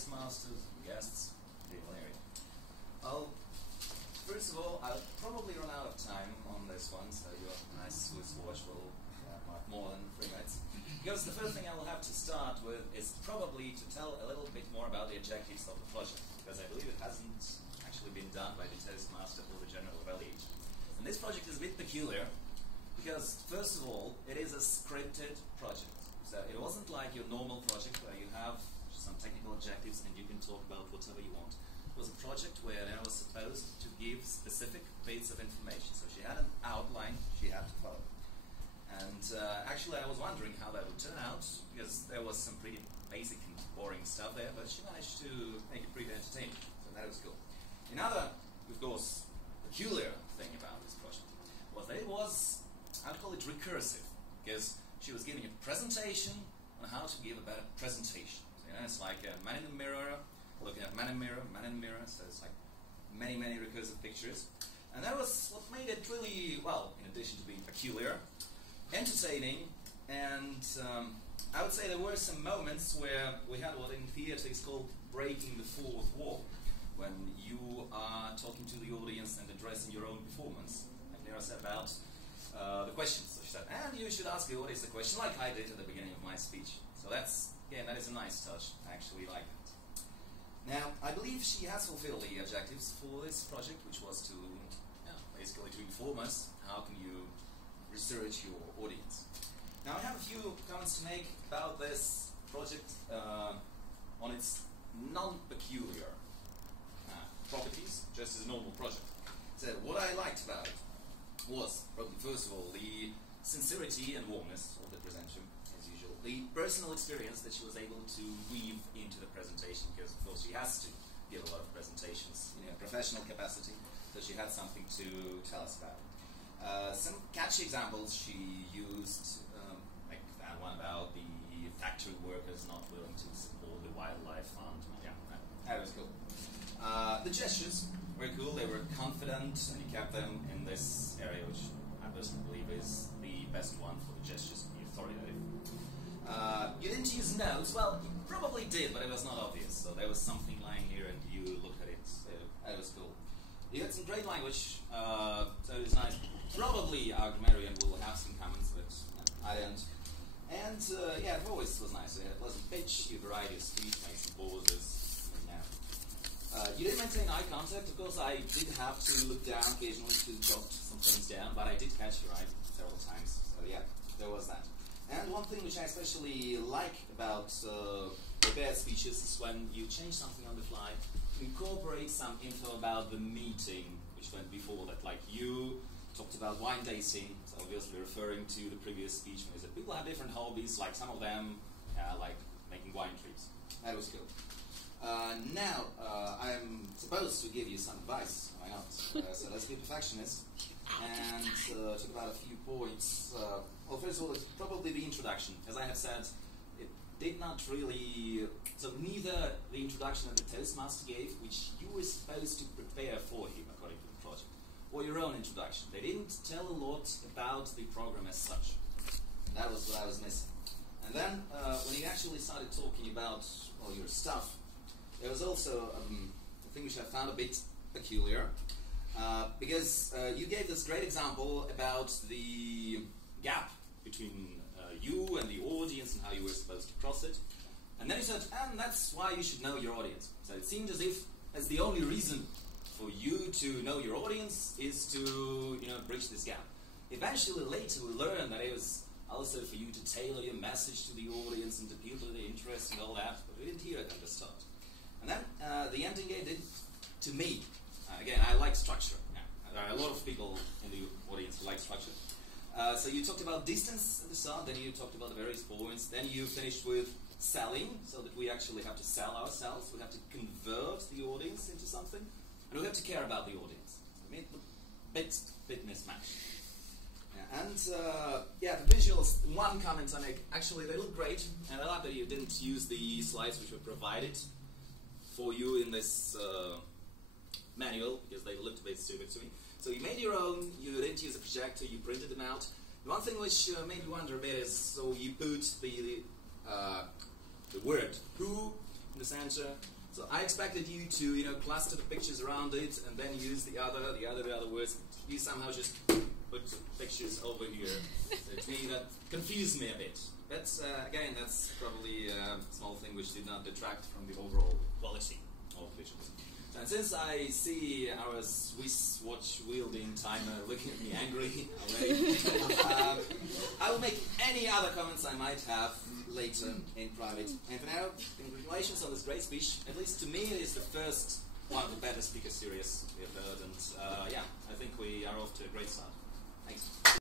Toastmasters, guests, people here. Well, first of all, I'll probably run out of time on this one, so your nice Swiss watch will have more than 3 minutes. Because the first thing I will have to start with is probably to tell a little bit more about the objectives of the project, because I believe it hasn't actually been done by the Toastmaster or the general evaluation. And this project is a bit peculiar, because first of all, it is a scripted project. So it wasn't like your normal project where you have some technical objectives and you can talk about whatever you want. It was a project where I was supposed to give specific bits of information. So she had an outline she had to follow. And actually I was wondering how that would turn out, because there was some pretty basic and boring stuff there, but she managed to make it pretty entertaining. So that was cool. Another, of course, peculiar thing about this project was that it was, I'd call it recursive, because she was giving a presentation on how to give a better presentation. So, you know, it's like a man in the mirror, looking at man in the mirror, so it's like many, many recursive pictures. And that was what made it really, well, in addition to being peculiar, entertaining, and I would say there were some moments where we had what in theatre is called breaking the fourth wall, when you are talking to the audience and addressing your own performance. Like Nera said about the questions. So she said, and you should ask the audience a question like I did at the beginning of my speech. So that's, again, that is a nice touch. I actually like it. Now, I believe she has fulfilled the objectives for this project, which was to, basically to inform us how can you research your audience. Now, I have a few comments to make about this project on its non-peculiar properties, just as a normal project. So what I liked about it was, probably first of all, the sincerity and warmness of the presenter, as usual. The personal experience that she was able to weave into the presentation, because of course she has to give a lot of presentations in a professional capacity, so she had something to tell us about. Some catchy examples she used, like that one about the factory workers not willing to support the wildlife fund. Yeah, that was cool. The gestures were cool. They were confident, and he kept them in this area, which I personally believe is the best one for the gestures, the authoritative. You didn't use notes. Well, you probably did, but it was not obvious. So there was something lying here, and you looked at it. So that was cool. You had some great language, so it was nice. Probably our grammarian will have some comments, but I don't. And yeah, the voice was nice. It had a pleasant pitch, you variety of speech, made some pauses. You did maintain eye contact. Of course, I did have to look down occasionally to jot some things down, but I did catch your eye several times. So yeah, there was that. And one thing which I especially like about prepared speeches is when you change something on the fly, to incorporate some info about the meeting which went before that. Like you talked about wine tasting, so obviously referring to the previous speech when you said people have different hobbies, like some of them like making wine trips. That was cool. Now, I'm supposed to give you some advice, why not? So let's be perfectionists and talk about a few points. Well, first of all, it's probably the introduction. As I have said, it did not really, so neither the introduction that the Toastmaster gave, which you were supposed to prepare for him according to the project, or your own introduction. They didn't tell a lot about the program as such. And that was what I was missing. And then, when you actually started talking about, well, your stuff, there was also a thing which I found a bit peculiar, because you gave this great example about the gap between you and the audience and how you were supposed to cross it. And then you said, and that's why you should know your audience. So it seemed as if as the only reason for you to know your audience is to, bridge this gap. Eventually, later, we learned that it was also for you to tailor your message to the audience and to appeal to their interests and all that, but we didn't hear it at the start. And then the ending it did to me. Again, I like structure. Yeah. There are a lot of people in the audience who like structure. So you talked about distance at the start, then you talked about the various points, then you finished with selling, so that we actually have to sell ourselves, we have to convert the audience into something, and we have to care about the audience. I mean, bit mismatched. Yeah, and the visuals, one comment I make, actually they look great, and I love that you didn't use the slides which were provided for you in this manual, because they looked a bit stupid to me. So you made your own, you didn't use a projector, you printed them out. The one thing which made me wonder a bit is, so you put the word who the center. So I expected you to, cluster the pictures around it and then use the other words. You somehow just put pictures over here. So to me, that confused me a bit. That's again, that's probably a small thing which did not detract from the overall quality of visuals. And since I see our Swiss watch wielding timer looking at me angry already, I will make any other comments I might have later in private. And for now, congratulations on this great speech. At least to me, it is the first one of the better speaker series we have heard. And yeah, I think we are off to a great start. Thanks.